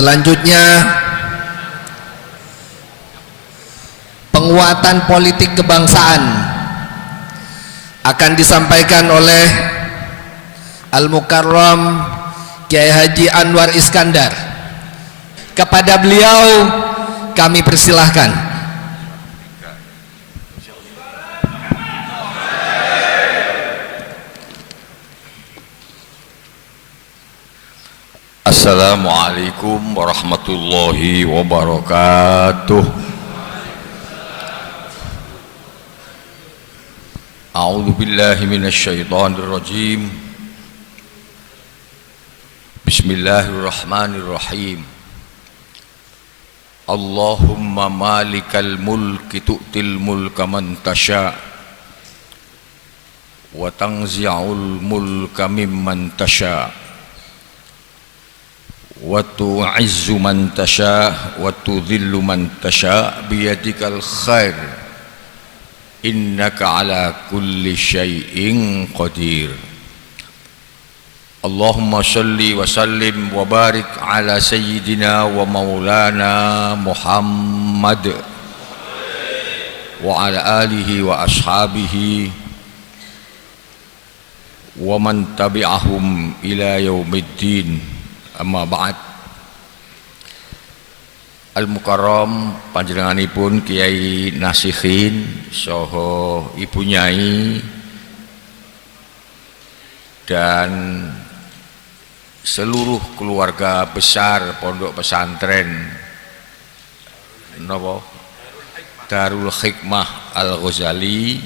Selanjutnya, penguatan politik kebangsaan akan disampaikan oleh Al-Mukarram Kiai Haji Anwar Iskandar. Kepada beliau kami persilahkan. Assalamualaikum warahmatullahi wabarakatuh. A'udzu billahi minasy syaithanir rajim. Bismillahirrahmanirrahim. Allahumma malikal mulki tu'til mulka man tasha' wa tanzi'ul mulka mimman tasha' wa tu'izzu man tasha' wa tudhillu man tasha' biyadikal khair innaka ala kulli syai'in qadir. Allahumma salli wa sallim wa barik ala sayyidina wa maulana Muhammad wa ala alihi wa ashabihi wa man tabi'ahum ila yaumiddin. Amma ba'd. Al-Mukarram panjenenganipun Kiai Nasihin saha Ibu Nyai dan seluruh keluarga besar Pondok Pesantren napa Darul Hikmah Al-Ghazali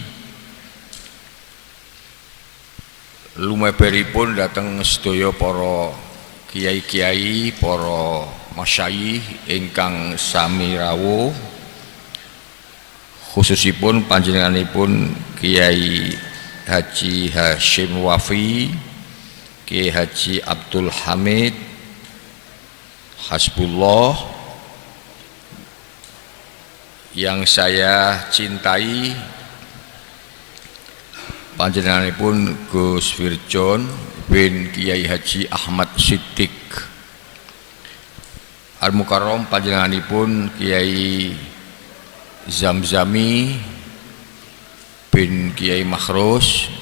lumeberipun dhateng sedaya para kiai-kiai, para masyayikh ingkang sami rawuh, khususipun panjenenganipun Kiai Haji Hashim Wafi, Kiai Haji Abdul Hamid Hasbullah yang saya cintai, panjenenganipun Gus Firjon bin Kiai Haji Ahmad Siddiq. Al-Mukarram panjenenganipun Kiai Zamzami bin Kiai Makhrus,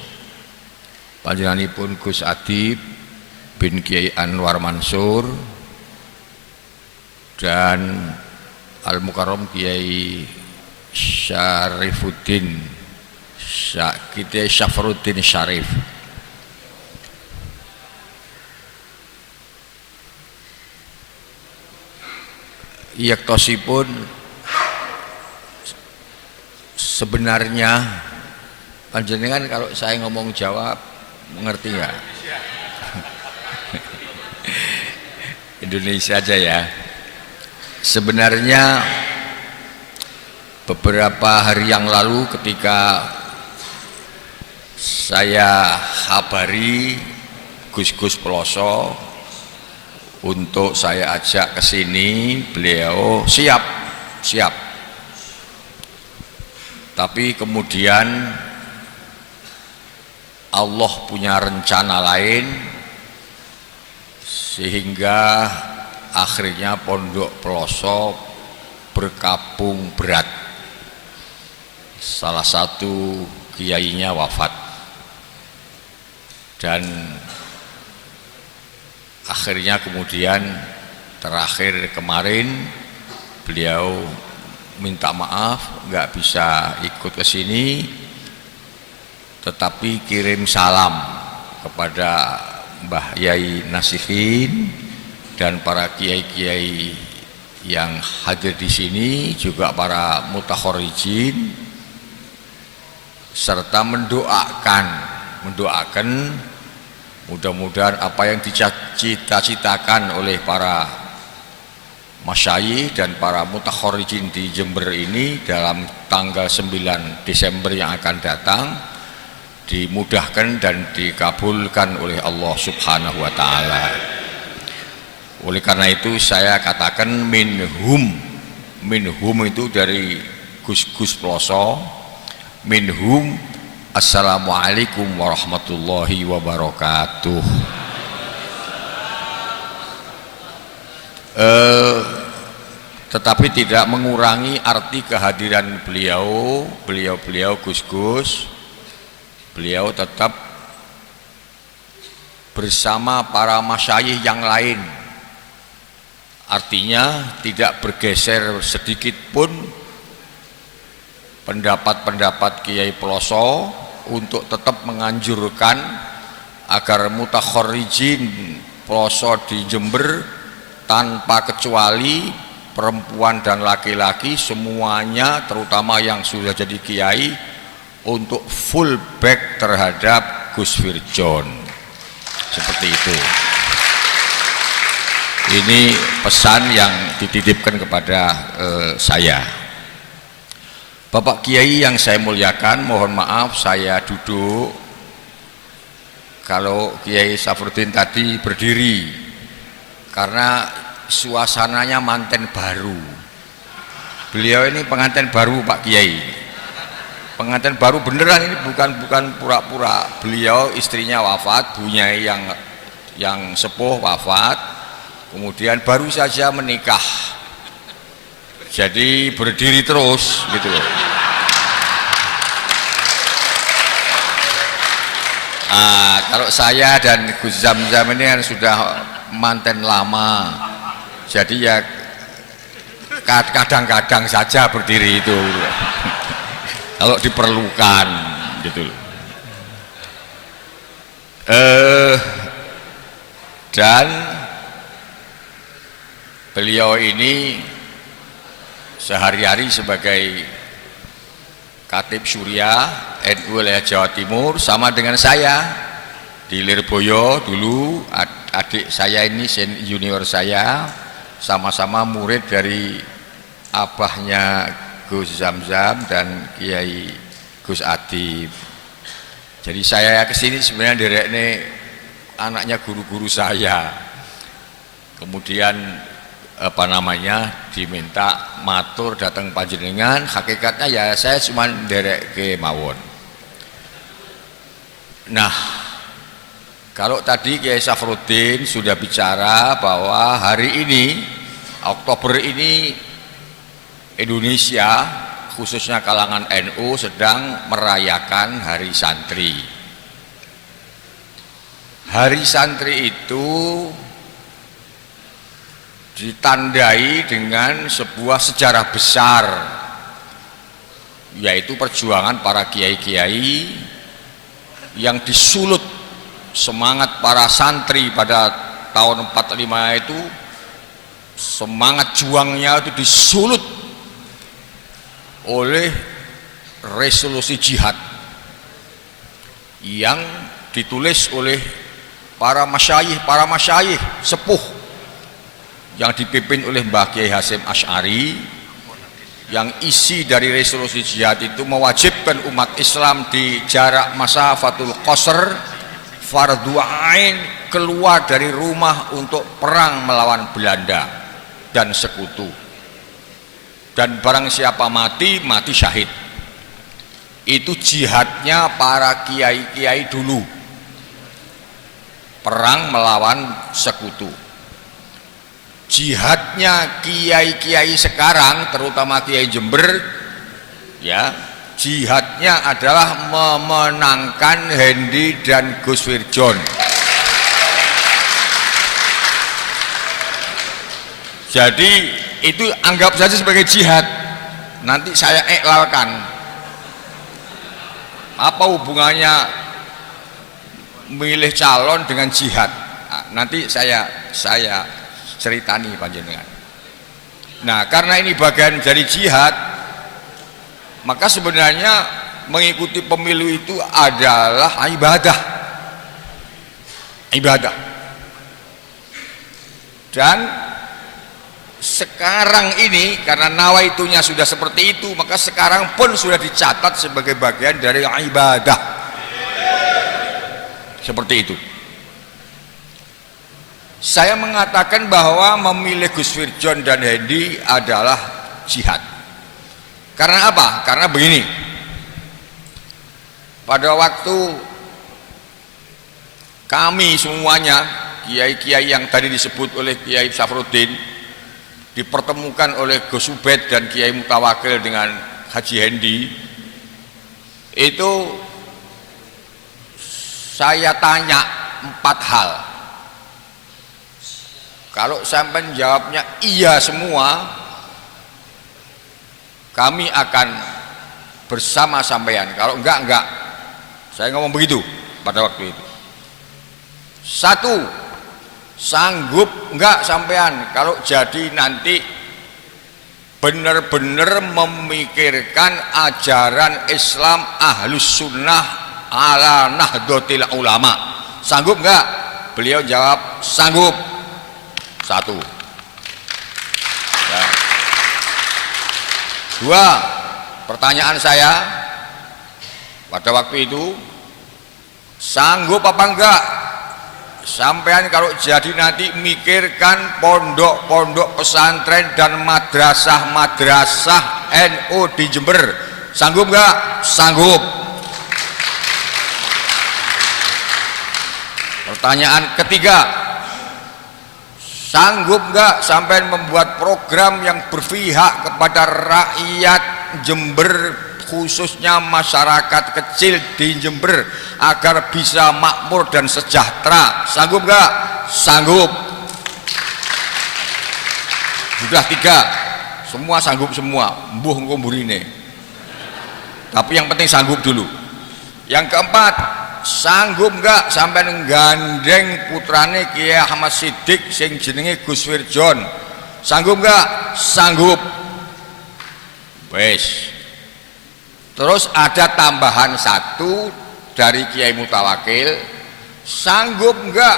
panjenenganipun Gus Adib bin Kiai Anwar Mansur, dan Al-Mukarram Kiai Syarifuddin Kiai Syafruddin Syarif. Yaktosipun sebenarnya panjenengan kalau saya ngomong Jawa mengerti nggak? Indonesia aja ya. Sebenarnya beberapa hari yang lalu ketika saya kabari Gus-Gus Peloso untuk saya ajak ke sini, beliau siap. Tapi kemudian Allah punya rencana lain sehingga akhirnya Pondok Peloso berkabung berat. Salah satu kiainya wafat dan akhirnya kemudian terakhir kemarin beliau minta maaf nggak bisa ikut ke sini, tetapi kirim salam kepada Mbah Yai Nasihin dan para kiai-kiai yang hadir di sini, juga para mutakhorijin, serta mendoakan mudah-mudahan apa yang dicita-citakan oleh para masyayikh dan para mutakhorijin di Jember ini dalam tanggal 9 Desember yang akan datang dimudahkan dan dikabulkan oleh Allah Subhanahu wa taala. Oleh karena itu saya katakan minhum itu dari Gus-Gus Peloso, minhum. Assalamualaikum warahmatullahi wabarakatuh. tetapi tidak mengurangi arti kehadiran beliau Gus-Gus. Beliau tetap bersama para masyayikh yang lain, artinya tidak bergeser sedikit pun pendapat-pendapat Kiai Peloso untuk tetap menganjurkan agar mutakhorijin Peloso di Jember tanpa kecuali perempuan dan laki-laki semuanya, terutama yang sudah jadi kiai, untuk full back terhadap Gus Firjon. Seperti itu. Ini pesan yang dititipkan kepada saya. Bapak Kiai yang saya muliakan, mohon maaf saya duduk. Kalau Kiai Safruddin tadi berdiri, karena suasananya manten baru. Beliau ini pengantin baru Pak Kiai. Pengantin baru beneran ini, bukan pura-pura. Beliau istrinya wafat, bunyai yang sepuh wafat, kemudian baru saja menikah. Jadi berdiri terus gitu loh. Kalau saya dan Gus Zamzam ini kan sudah manten lama. Jadi ya kadang-kadang saja berdiri itu. Kalau diperlukan gitu. Dan beliau ini sehari-hari sebagai Khatib Surya NU wilayah Jawa Timur sama dengan saya di Lirboyo dulu. Adik saya ini junior saya, sama-sama murid dari abahnya Gus Zamzam dan Kiai Gus Adib. Jadi saya kesini sebenarnya derek ini anaknya guru-guru saya. Kemudian diminta matur datang panjenengan, hakikatnya ya saya cuma derek ke mawon. Nah, kalau tadi Kiai Safruddin sudah bicara bahwa hari ini Oktober ini Indonesia khususnya kalangan NU sedang merayakan Hari Santri. Hari Santri itu ditandai dengan sebuah sejarah besar, yaitu perjuangan para kiai-kiai yang disulut semangat para santri pada tahun 45 itu, semangat juangnya itu disulut oleh resolusi jihad yang ditulis oleh para masyayikh sepuh yang dipimpin oleh Mbah Kiai Hasyim Asy'ari, yang isi dari resolusi jihad itu mewajibkan umat Islam di jarak masafatul qasr fardhu ain keluar dari rumah untuk perang melawan Belanda dan sekutu. Dan barang siapa mati syahid. Itu jihadnya para kiai-kiai dulu, perang melawan sekutu. Jihadnya kiai-kiai sekarang, terutama Kiai Jember, ya, jihadnya adalah memenangkan Hendy dan Gus Firjon. Jadi itu anggap saja sebagai jihad. Nanti saya iklalkan. Apa hubungannya milih calon dengan jihad? Nah, nanti saya ceritani panjenengan. Nah, karena ini bagian dari jihad, maka sebenarnya mengikuti pemilu itu adalah ibadah. Dan sekarang ini karena nawaitunya sudah seperti itu, maka sekarang pun sudah dicatat sebagai bagian dari ibadah. Seperti itu. Saya mengatakan bahwa memilih Gus Firjon dan Hendy adalah jihad. Karena apa? Karena begini. Pada waktu kami semuanya, kiai-kiai yang tadi disebut oleh Kiai Safruddin, dipertemukan oleh Gus Ubed dan Kiai Mutawakil dengan Haji Hendi, itu saya tanya 4 hal. Kalau sampai jawabnya iya semua, kami akan bersama sampean. Kalau enggak. Saya ngomong begitu pada waktu itu. 1, sanggup enggak sampean kalau jadi nanti benar-benar memikirkan ajaran Islam Ahlus Sunnah ala Nahdlatul Ulama. Sanggup enggak? Beliau jawab sanggup. 1. Ya. 2, pertanyaan saya pada waktu itu, sanggup apa enggak sampean kalau jadi nanti mikirkan pondok-pondok pesantren dan madrasah-madrasah NU di Jember? Sanggup enggak? Sanggup. Pertanyaan ketiga, sanggup enggak sampean membuat program yang berpihak kepada rakyat Jember, khususnya masyarakat kecil di Jember, agar bisa makmur dan sejahtera? Sanggup enggak? Sanggup. Sudah 3, semua sanggup semua, mbuh ngomburine. Tapi yang penting sanggup dulu. Yang keempat, sanggup enggak sampai nggandeng putrane Kiai Ahmad Siddiq sing jenenge Gus Wirjon? Sanggup enggak? Sanggup. Wes. Terus ada tambahan 1 dari Kiai Mutawakil, sanggup enggak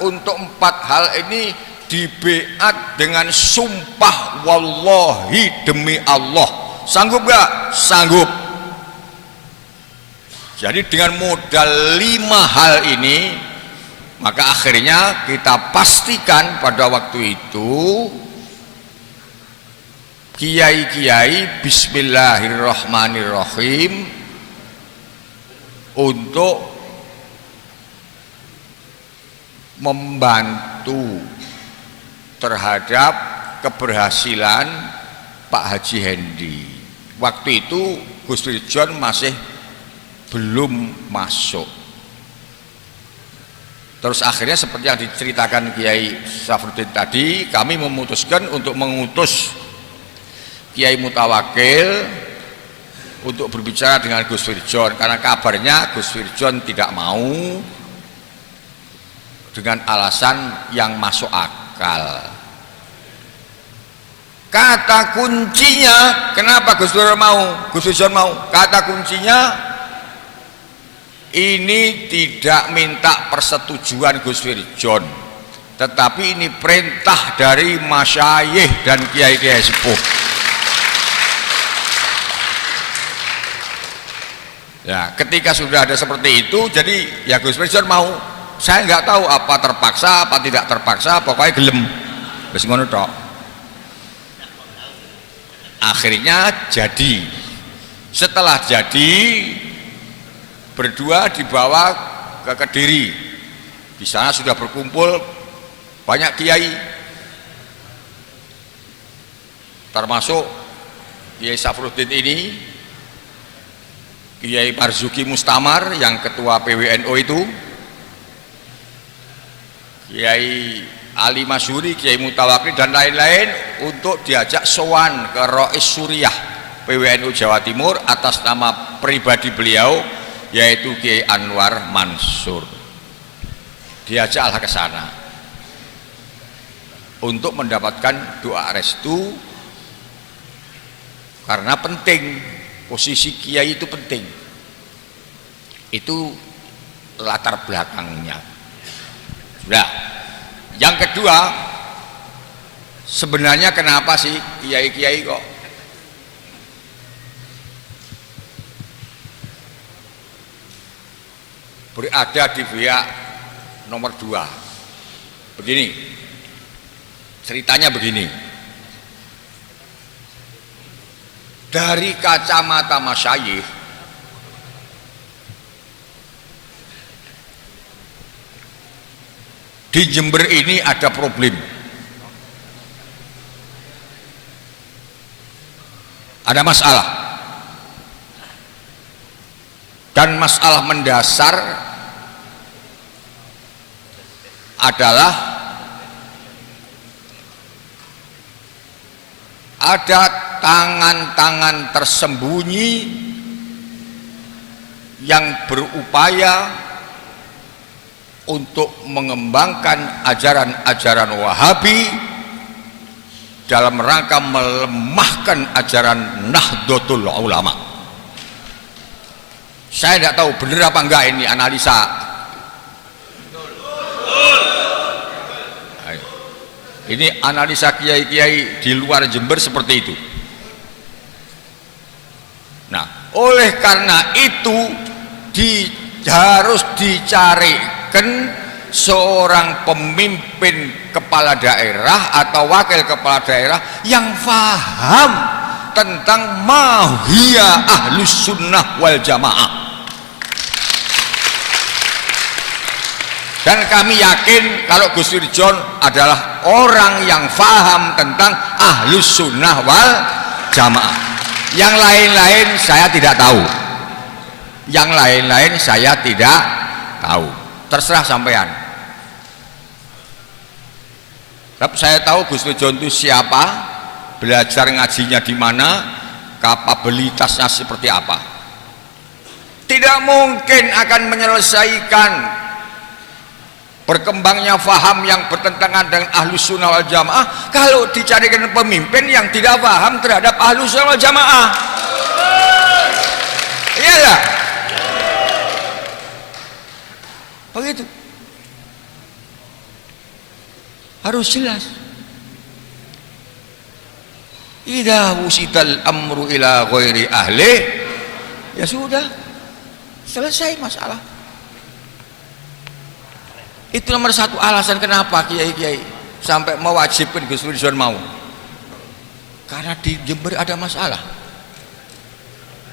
untuk 4 hal ini dibeat dengan sumpah wallahi demi Allah? Sanggup enggak? Sanggup. Jadi dengan modal 5 hal ini, maka akhirnya kita pastikan pada waktu itu kiai-kiai bismillahirrahmanirrahim untuk membantu terhadap keberhasilan Pak Haji Hendi. Waktu itu Gus Wirjon masih belum masuk. Terus akhirnya seperti yang diceritakan Kiai Safruddin tadi, kami memutuskan untuk mengutus Kiai Mutawakil untuk berbicara dengan Gus Wirjon, karena kabarnya Gus Wirjon tidak mau dengan alasan yang masuk akal. Kata kuncinya, kenapa Gus Wirjon mau? Kata kuncinya, ini tidak minta persetujuan Gus Wirjon, tetapi ini perintah dari masyayikh dan kiai-kiai sepuh. Ya, ketika sudah ada seperti itu, jadi ya Gus Wirjon mau. Saya nggak tahu apa terpaksa, apa tidak terpaksa, pokoknya gelem. Wis ngono tok. Akhirnya jadi. Setelah jadi, berdua dibawa ke Kediri. Di sana sudah berkumpul banyak kiai, termasuk Kiai Safruddin ini, Kiai Marzuki Mustamar yang ketua PWNU itu, Kiai Ali Masyuri, Kiai Mutawakil dan lain-lain, untuk diajak sowan ke Rois Suriah PWNU Jawa Timur atas nama pribadi beliau, yaitu Kiai Anwar Mansur. Diajaklah ke sana untuk mendapatkan doa restu, karena penting. Posisi kiai itu penting. Itu latar belakangnya. Sudah. Yang kedua, sebenarnya kenapa sih kiai-kiai kok berada di pihak nomor 2? Begini, ceritanya begini. Dari kacamata masyayikh, di Jember ini ada problem. ada masalah, dan masalah mendasar adalah ada tangan-tangan tersembunyi yang berupaya untuk mengembangkan ajaran-ajaran Wahabi dalam rangka melemahkan ajaran Nahdlatul Ulama. Saya tidak tahu benar apa enggak ini analisa. Ini analisa kiai-kiai di luar Jember seperti itu. Nah, oleh karena itu harus dicarikan seorang pemimpin kepala daerah atau wakil kepala daerah yang paham tentang mahiyah ahlus sunnah wal jamaah. Dan kami yakin kalau Gus Wirjon adalah orang yang paham tentang ahlus sunnah wal jamaah. Yang lain-lain saya tidak tahu. Yang lain-lain saya tidak tahu. Terserah sampean. Tapi saya tahu Gus Wirjon itu siapa, belajar ngajinya di mana, kapabilitasnya seperti apa. Tidak mungkin akan menyelesaikan berkembangnya faham yang bertentangan dengan ahlus sunnah wal jamaah kalau dicarikan pemimpin yang tidak paham terhadap ahlus sunnah wal jamaah. Iyalah begitu, harus jelas. Idza wusidal amru ila ghairi ahli, ya sudah, selesai masalah. Itu nomor satu alasan kenapa kiai-kiai sampai mewajibkan Gus Wirjon mau, karena di Jember ada masalah,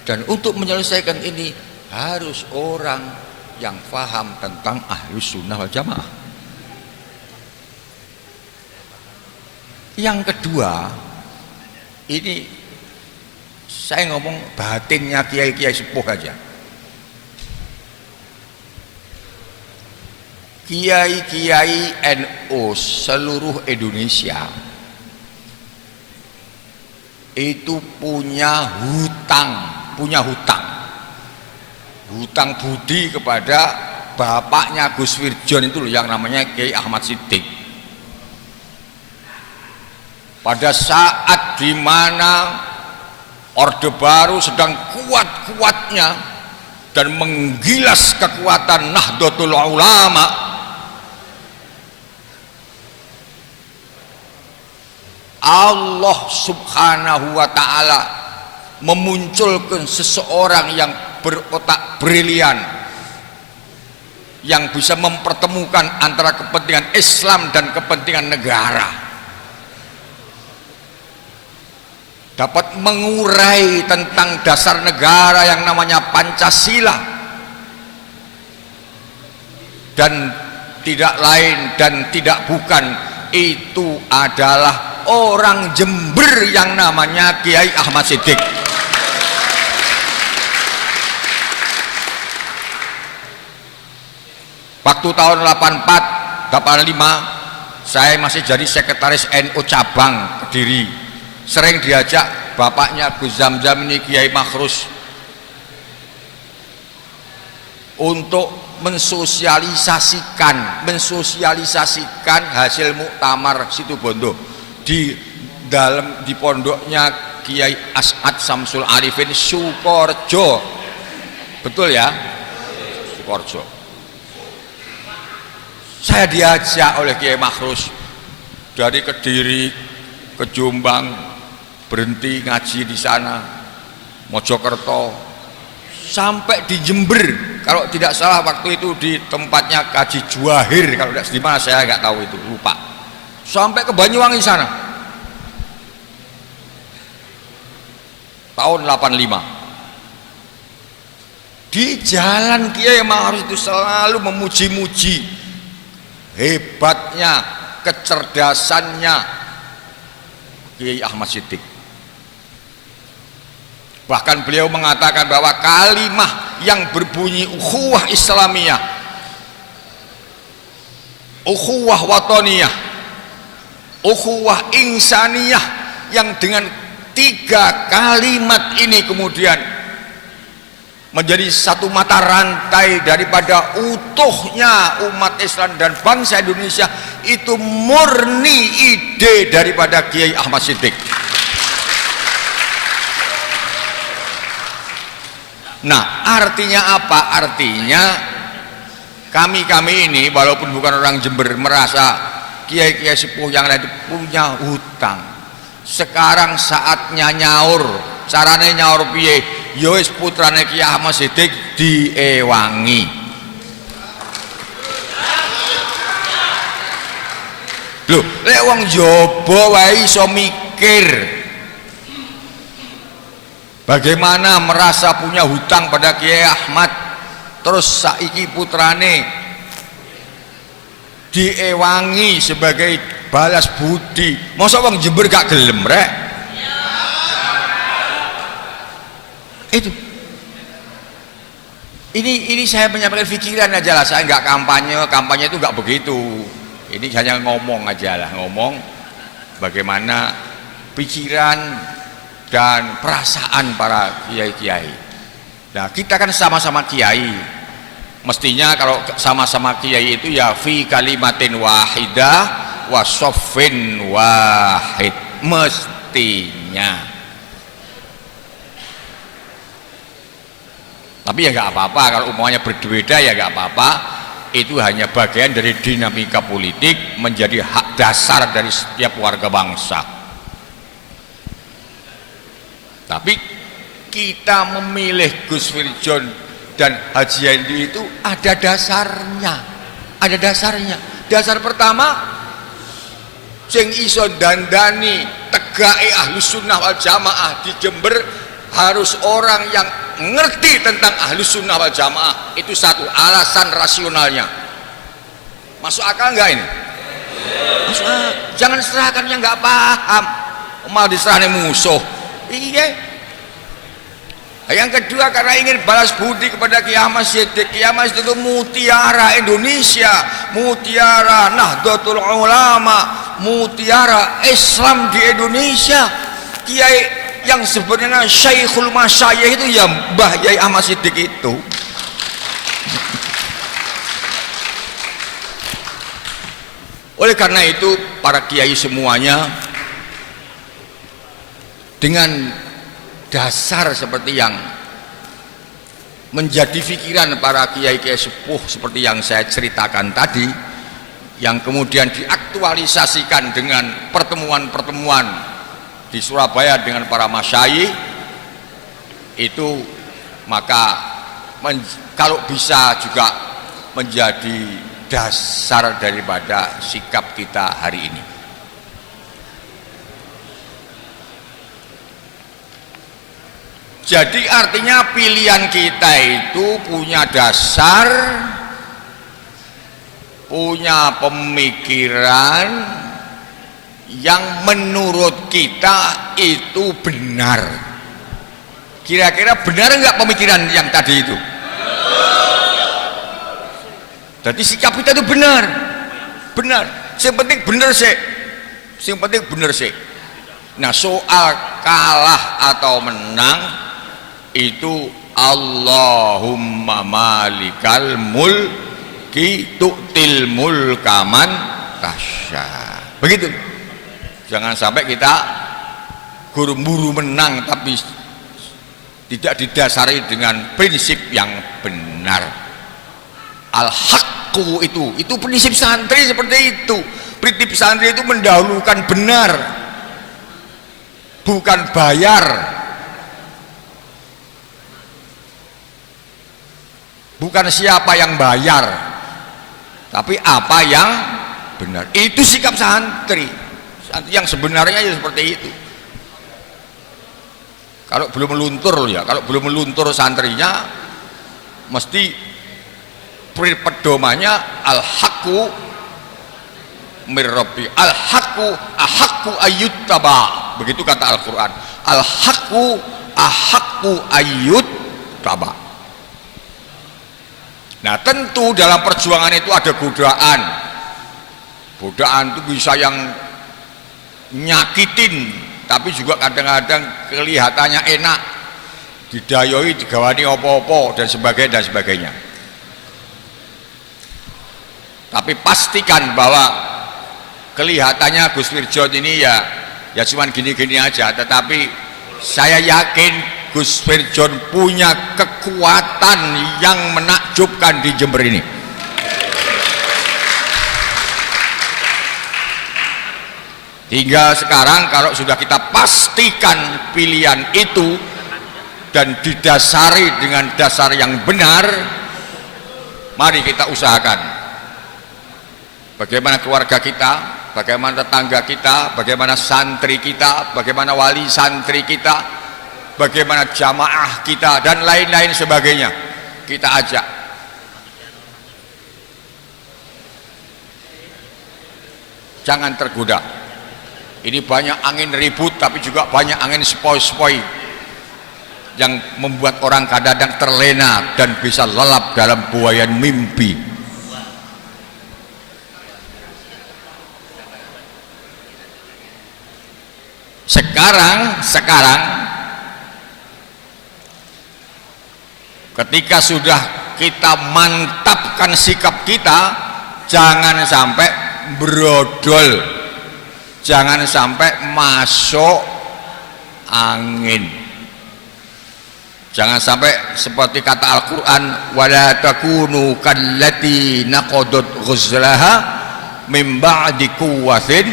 dan untuk menyelesaikan ini harus orang yang paham tentang ahlus sunnah wal jamaah. Yang kedua, ini saya ngomong batinnya kiai-kiai sepuh aja. Kiai-kiai NU seluruh Indonesia itu punya hutang budi kepada bapaknya Gus Wirjon itu loh, yang namanya Kiai Ahmad Siddiq. Pada saat dimana Orde Baru sedang kuat-kuatnya dan menggilas kekuatan Nahdlatul Ulama, Allah subhanahu wa ta'ala memunculkan seseorang yang berotak brilian, yang bisa mempertemukan antara kepentingan Islam dan kepentingan negara, dapat mengurai tentang dasar negara yang namanya Pancasila, dan tidak lain dan tidak bukan itu adalah orang Jember yang namanya Kiai Ahmad Siddiq. Waktu tahun 84, 85 saya masih jadi sekretaris NU cabang Kediri. Sering diajak bapaknya Gus Zamzam ini, Kiai Makhrus, untuk mensosialisasikan hasil muktamar Situbondo di pondoknya Kiai As'ad Samsul Arifin Sukorejo. Betul ya? Sukorejo. Saya diajak oleh Kiai Makhrus dari Kediri ke Jombang, berhenti ngaji di sana, Mojokerto, sampai di Jember. Kalau tidak salah waktu itu di tempatnya Kaji Juahir, kalau tidak di mana saya nggak tahu, itu lupa. Sampai ke Banyuwangi sana tahun 85. Di jalan Kiai Makhrus itu selalu memuji-muji hebatnya, kecerdasannya Kiai Ahmad Siddiq. Bahkan beliau mengatakan bahwa kalimah yang berbunyi ukhuwah Islamiyah, ukhuwah watoniyah, ukhuwah insaniyah, yang dengan 3 kalimat ini kemudian menjadi satu mata rantai daripada utuhnya umat Islam dan bangsa Indonesia, itu murni ide daripada Kiai Ahmad Siddiq. Nah, artinya apa? Artinya kami ini walaupun bukan orang Jember merasa kiai-kiai sepuh yang lain punya hutang. Sekarang saatnya nyaur. Carane nyaur piye? Ya wis putrane Kiai Ahmad Siddiq diewangi. Lho, lek wong jaba wae iso mikir bagaimana merasa punya hutang pada Kiai Ahmad, terus saiki putrane diewangi sebagai balas budi. Masa wong Jember gak gelem rek? Itu. Ini saya menyampaikan pikiran aja lah, saya nggak kampanye itu nggak begitu. Ini hanya ngomong aja lah, ngomong bagaimana pikiran dan perasaan para kiai-kiai. Nah, kita kan sama-sama kiai. Mestinya kalau sama-sama kiai itu ya fi kalimatin wahidah wa soffin wahid, mestinya. Tapi ya nggak apa-apa kalau umpamanya berbeda, ya nggak apa-apa. Itu hanya bagian dari dinamika politik, menjadi hak dasar dari setiap warga bangsa. Tapi kita memilih Gus Wirjon dan Haji Hendi itu ada dasarnya. Ada dasarnya. Dasar pertama, sing iso dandani tegake Ahlus Sunnah wal Jamaah di Jember harus orang yang ngerti tentang Ahlus Sunnah wal Jamaah. Itu satu alasan rasionalnya. Masuk akal nggak ini? Masuk akal. Jangan serahkan yang nggak paham, malah diserahkan musuh. Iya. Yang kedua, karena ingin balas budi kepada Kiai Ahmad Siddiq. Kiai Ahmad Siddiq itu mutiara Indonesia, mutiara Nahdlatul Ulama, mutiara Islam di Indonesia. Kiai yang sebenarnya Syekhul Masyayikh itu ya Mbah Kiai Ahmad Siddiq itu. Oleh karena itu para kiai semuanya dengan dasar seperti yang menjadi pikiran para kiai-kiai sepuh seperti yang saya ceritakan tadi, yang kemudian diaktualisasikan dengan pertemuan-pertemuan di Surabaya dengan para masyayikh itu, maka kalau bisa juga menjadi dasar daripada sikap kita hari ini. Jadi artinya pilihan kita itu punya dasar, punya pemikiran yang menurut kita itu benar. Kira-kira benar enggak pemikiran yang tadi itu? Jadi sikap kita itu benar, benar. Yang penting benar sih, yang penting benar sih. Nah, soal kalah atau menang itu Allahumma malikal mulki tu'til mulka man tasya. Begitu. Jangan sampai kita buru-buru menang tapi tidak didasari dengan prinsip yang benar. Al-haqqu itu prinsip santri seperti itu. Prinsip santri itu mendahulukan benar, bukan bayar, bukan siapa yang bayar, tapi apa yang benar. Itu sikap santri. Santri yang sebenarnya ya seperti itu. Kalau belum meluntur ya, kalau belum meluntur santrinya, mesti pedomannya al-haqqu mir rabbi, al-haqqu ahaqqu ayyuttaba. begitu kata Al-Quran, al-haqqu ahaqqu ayyut taba. Nah tentu dalam perjuangan itu ada godaan. Godaan itu bisa yang nyakitin, tapi juga kadang-kadang kelihatannya enak, didayoi, digawani opo-opo dan sebagainya. Tapi pastikan bahwa kelihatannya Gus Wirjon ini ya cuman gini-gini aja, tetapi saya yakin Gus Wirjon punya kekuatan yang menakjubkan di Jember ini. Hingga sekarang kalau sudah kita pastikan pilihan itu dan didasari dengan dasar yang benar, mari kita usahakan bagaimana keluarga kita, bagaimana tetangga kita, bagaimana santri kita, bagaimana wali santri kita, bagaimana jamaah kita dan lain-lain sebagainya, kita ajak. Jangan tergoda. Ini banyak angin ribut, tapi juga banyak angin sepoi-sepoi yang membuat orang kadang-kadang terlena dan bisa lelap dalam buayan mimpi. Sekarang ketika sudah kita mantapkan sikap kita, jangan sampai brodol, jangan sampai masuk angin, jangan sampai seperti kata Al-Quran, wala takunu kallati naqadat ghuzlaha min ba'di quwwatin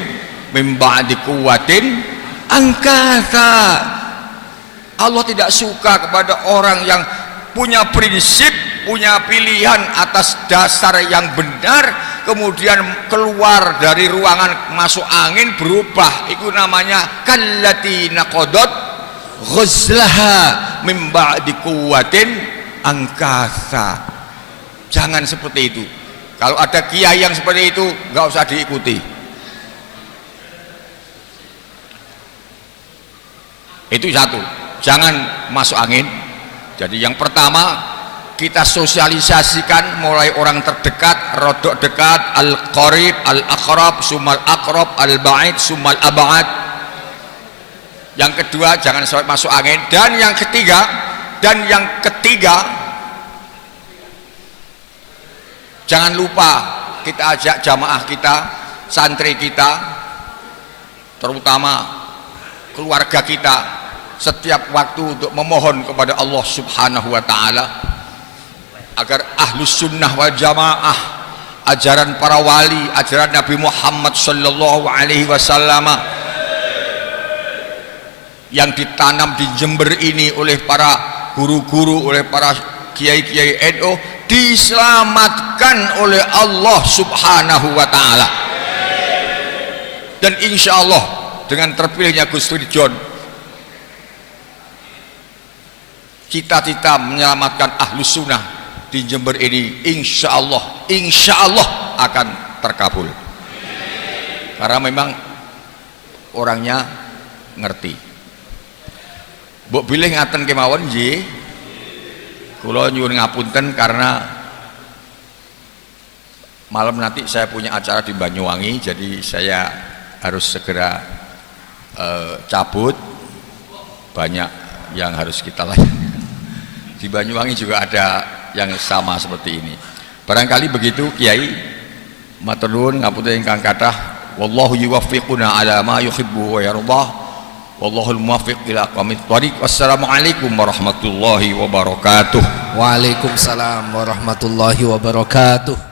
angkasa. Allah tidak suka kepada orang yang punya prinsip, punya pilihan atas dasar yang benar, kemudian keluar dari ruangan masuk angin berubah. Itu namanya kallati naqadat ghuzlaha min ba'di quwwatin angkasa. Jangan seperti itu. Kalau ada kiai yang seperti itu, nggak usah diikuti. Itu satu, jangan masuk angin. Jadi yang pertama, kita sosialisasikan mulai orang terdekat, rodok dekat, al-qarib, al-aqrab, sumal aqrab, al-ba'id, sumal aba'ad. Yang kedua, jangan sampai masuk angin. Dan yang ketiga, jangan lupa kita ajak jamaah kita, santri kita, terutama keluarga kita, setiap waktu untuk memohon kepada Allah Subhanahu wa ta'ala agar ahlus sunnah wal jamaah, ajaran para wali, ajaran Nabi Muhammad sallallahu alaihi wasallam yang ditanam di Jember ini oleh para guru-guru, oleh para kiai-kiai NU, diselamatkan oleh Allah Subhanahu wa ta'ala. Dan insya Allah dengan terpilihnya Gus Wirjon, cita-cita menyelamatkan ahlus sunnah di Jember ini insya Allah akan terkabul, karena memang orangnya ngerti. Mbok bilih ngaten kemawon nggih, kula nyuwun ngapunten karena malam nanti saya punya acara di Banyuwangi, jadi saya harus segera cabut, banyak yang harus kita layani. Di Banyuwangi juga ada yang sama seperti ini. Barangkali begitu Kiai. Matur nuwun ngapunten ingkang kathah. Wallahu yuwaffiquna ala ma yuhibbu wa yardah. Wallahul muwaffiq ila aqwamit thoriq. Wassalamualaikum warahmatullahi wabarakatuh. Waalaikumsalam warahmatullahi wabarakatuh.